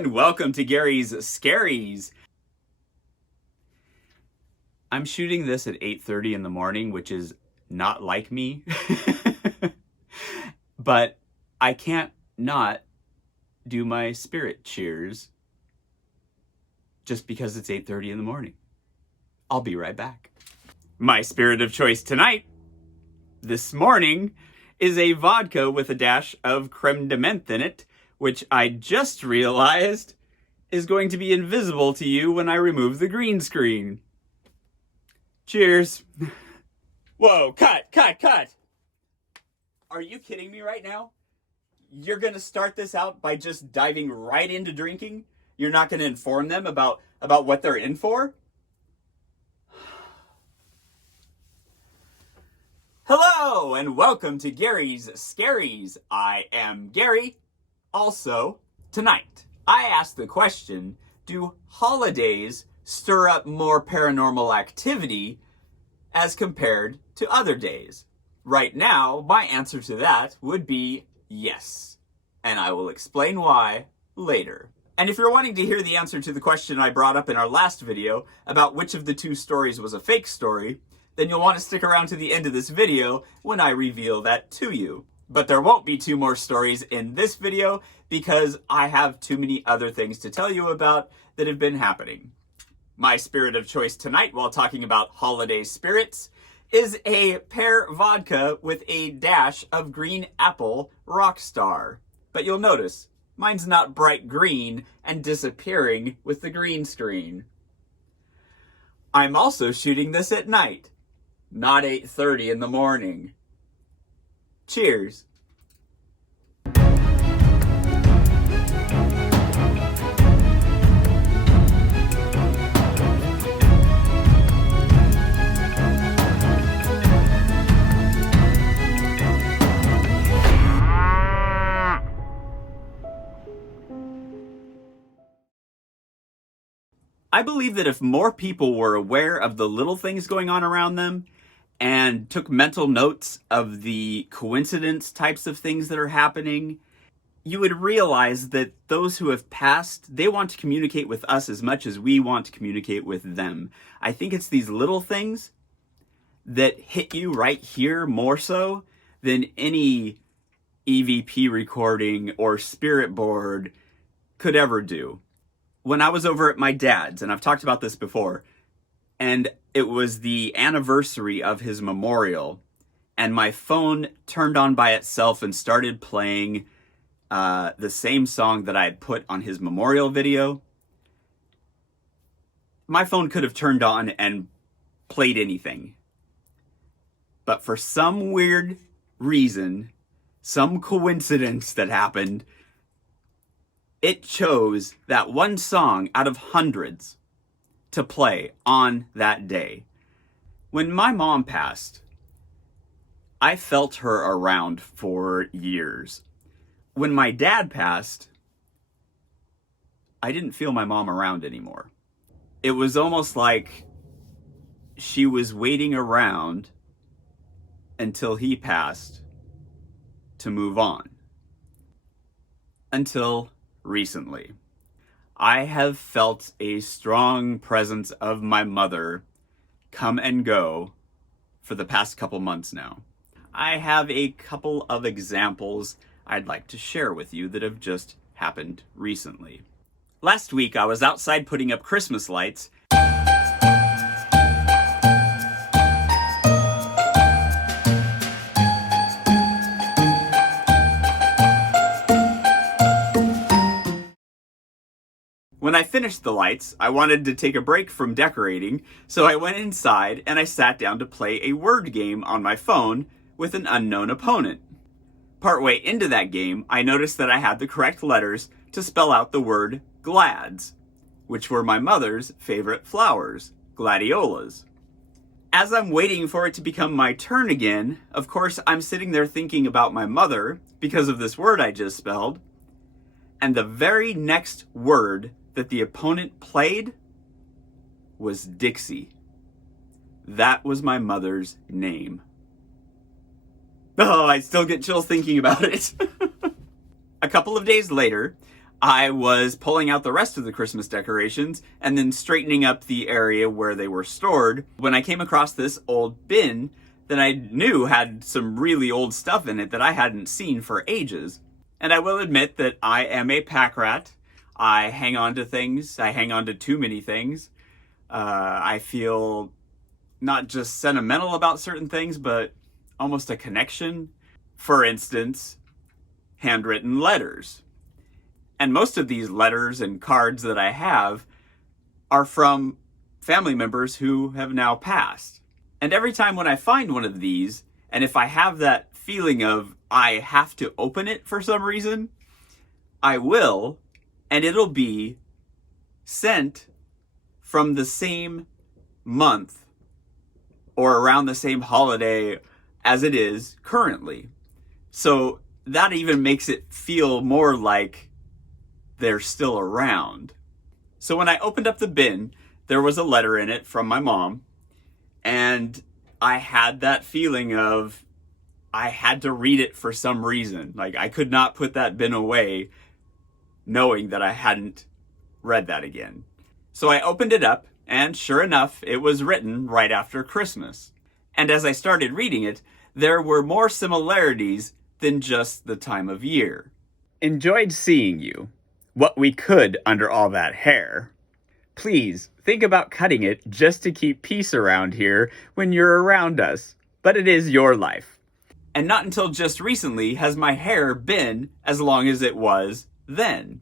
and welcome to Gary's Scaries. I'm shooting this at 8:30 in the morning, which is not like me. But I can't not do my spirit cheers just because it's 8:30 in the morning. I'll be right back. My spirit of choice tonight, this morning, is a vodka with a dash of creme de menthe in it, which I just realized is going to be invisible to you when I remove the green screen. Cheers. Whoa, cut. Are you kidding me right now? You're going to start this out by just diving right into drinking? You're not going to inform them about what they're in for? Hello, and welcome to Gary's Scaries. I am Gary. Also, tonight, I asked the question, do holidays stir up more paranormal activity as compared to other days? Right now, my answer to that would be yes. And I will explain why later. And if you're wanting to hear the answer to the question I brought up in our last video about which of the two stories was a fake story, then you'll want to stick around to the end of this video when I reveal that to you. But there won't be two more stories in this video because I have too many other things to tell you about that have been happening. My spirit of choice tonight, while talking about holiday spirits, is a pear vodka with a dash of green apple Rockstar. But you'll notice, mine's not bright green and disappearing with the green screen. I'm also shooting this at night, not 8:30 in the morning. Cheers. I believe that if more people were aware of the little things going on around them and took mental notes of the coincidence types of things that are happening, you would realize that those who have passed, they want to communicate with us as much as we want to communicate with them. I think it's these little things that hit you right here more so than any EVP recording or spirit board could ever do. When I was over at my dad's, and I've talked about this before, and it was the anniversary of his memorial, and my phone turned on by itself and started playing the same song that I had put on his memorial video. My phone could have turned on and played anything. But for some weird reason, some coincidence that happened, it chose that one song out of hundreds to play on that day. When my mom passed, I felt her around for years. When my dad passed, I didn't feel my mom around anymore. It was almost like she was waiting around until he passed to move on. Until recently, I have felt a strong presence of my mother come and go for the past couple months now. I have a couple of examples I'd like to share with you that have just happened recently. Last week, I was outside putting up Christmas lights. When I finished the lights, I wanted to take a break from decorating, so I went inside and I sat down to play a word game on my phone with an unknown opponent. Partway into that game, I noticed that I had the correct letters to spell out the word glads, which were my mother's favorite flowers, Gladiolas. As I'm waiting for it to become my turn again, of course, I'm sitting there thinking about my mother because of this word I just spelled, and the very next word that the opponent played was Dixie. That was my mother's name. Oh, I still get chills thinking about it. A couple of days later, I was pulling out the rest of the Christmas decorations and then straightening up the area where they were stored when I came across this old bin that I knew had some really old stuff in it that I hadn't seen for ages. And I will admit that I am a pack rat. I hang on to things. I hang on to too many things. I feel not just sentimental about certain things, but almost a connection. For instance, handwritten letters. And most of these letters and cards that I have are from family members who have now passed. And every time when I find one of these, and if I have that feeling of I have to open it for some reason, I will, and it'll be sent from the same month or around the same holiday as it is currently. So that even makes it feel more like they're still around. So when I opened up the bin, there was a letter in it from my mom, and I had that feeling of I had to read it for some reason. Like, I could not put that bin away knowing that I hadn't read that again. So I opened it up, and sure enough, it was written right after Christmas. And as I started reading it, there were more similarities than just the time of year. Enjoyed seeing you. What we could under all that hair. Please think about cutting it just to keep peace around here when you're around us. But it is your life. And not until just recently has my hair been as long as it was then.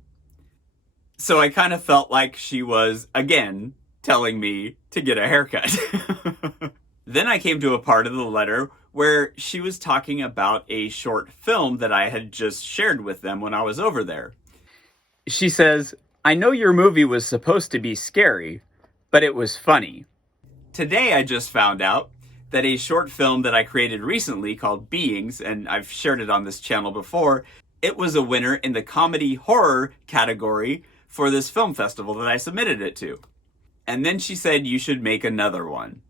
So I kind of felt like she was, again, telling me to get a haircut. Then I came to a part of the letter where she was talking about a short film that I had just shared with them when I was over there. She says, I know your movie was supposed to be scary, but it was funny. Today I just found out that a short film that I created recently called Beings, and I've shared it on this channel before, it was a winner in the comedy horror category for this film festival that I submitted it to. And then she said you should make another one.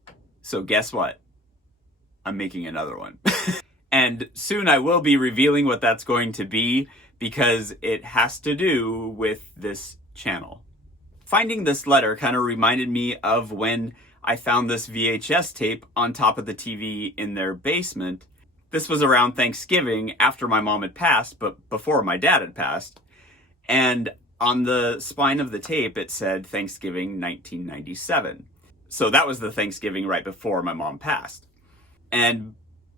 So guess what? I'm making another one. And soon I will be revealing what that's going to be, because it has to do with this channel. Finding this letter kind of reminded me of when I found this VHS tape on top of the TV in their basement. This was around Thanksgiving, after my mom had passed, but before my dad had passed. And on the spine of the tape, it said Thanksgiving 1997. So that was the Thanksgiving right before my mom passed. And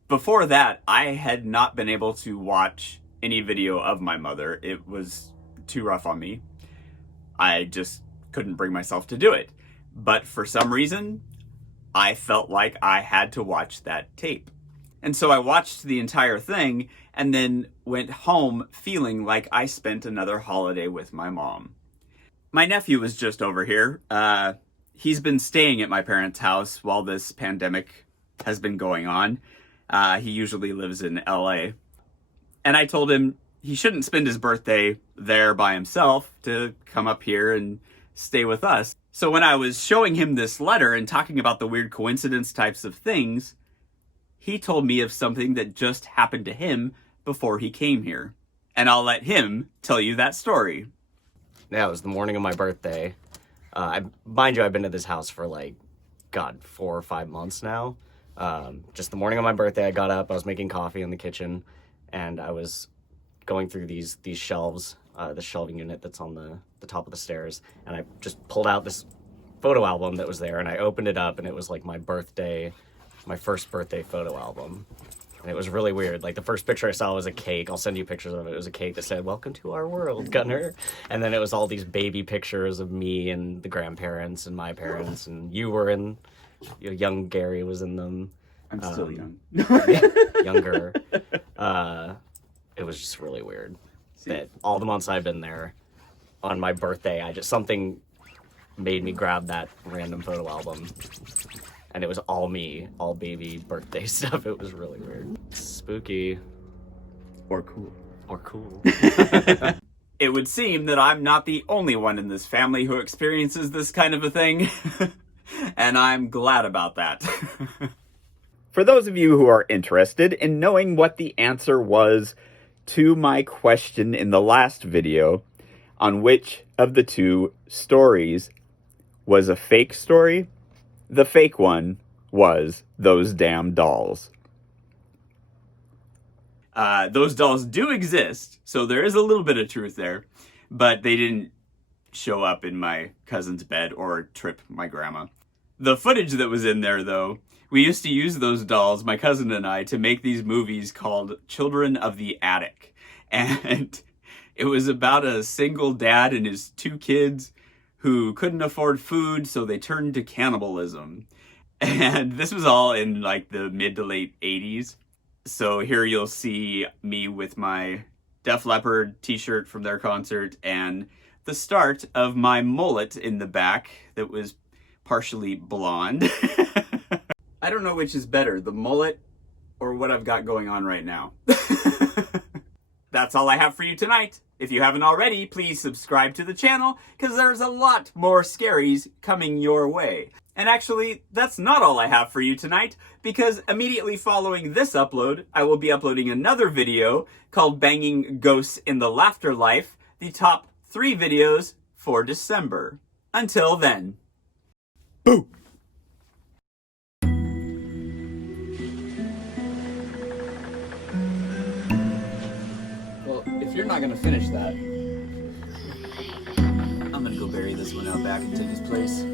before that, I had not been able to watch any video of my mother. It was too rough on me. I just couldn't bring myself to do it. But for some reason, I felt like I had to watch that tape. And so I watched the entire thing and then went home feeling like I spent another holiday with my mom. My nephew was just over here. He's been staying at my parents' house while this pandemic has been going on. He usually lives in LA. And I told him he shouldn't spend his birthday there by himself, to come up here and stay with us. So when I was showing him this letter and talking about the weird coincidence types of things, he told me of something that just happened to him before he came here. And I'll let him tell you that story. Yeah, it was the morning of my birthday. Mind you, I've been to this house for 4 or 5 months now. Just the morning of my birthday, I got up, I was making coffee in the kitchen, and I was going through these shelves, the shelving unit that's on the top of the stairs, and I just pulled out this photo album that was there, and I opened it up, and it was my first birthday photo album. And it was really weird. The first picture I saw was a cake. I'll send you pictures of it. It was a cake that said, "Welcome to our world, Gunner." And then it was all these baby pictures of me and the grandparents and my parents, and you were in, young Gary was in them. I'm still young. Younger. It was just really weird that all the months I've been there, on my birthday, something made me grab that random photo album. And it was all me, all baby birthday stuff. It was really weird. Spooky. Or cool. Or cool. It would seem that I'm not the only one in this family who experiences this kind of a thing. And I'm glad about that. For those of you who are interested in knowing what the answer was to my question in the last video, on which of the two stories was a fake story. The fake one was those damn dolls. Those dolls do exist, so there is a little bit of truth there, but they didn't show up in my cousin's bed or trip my grandma. The footage that was in there, though, we used to use those dolls, my cousin and I, to make these movies called Children of the Attic. And it was about a single dad and his two kids who couldn't afford food, so they turned to cannibalism. And this was all in like the mid to late 80s. So here you'll see me with my Def Leppard t-shirt from their concert and the start of my mullet in the back that was partially blonde. I don't know which is better, the mullet or what I've got going on right now. That's all I have for you tonight. If you haven't already, please subscribe to the channel because there's a lot more scaries coming your way. And actually, that's not all I have for you tonight, because immediately following this upload, I will be uploading another video called Banging Ghosts in the Laughter Life, the top 3 videos for December. Until then. Boo! Well, if you're not gonna finish that, I'm gonna go bury this one out back and take his place.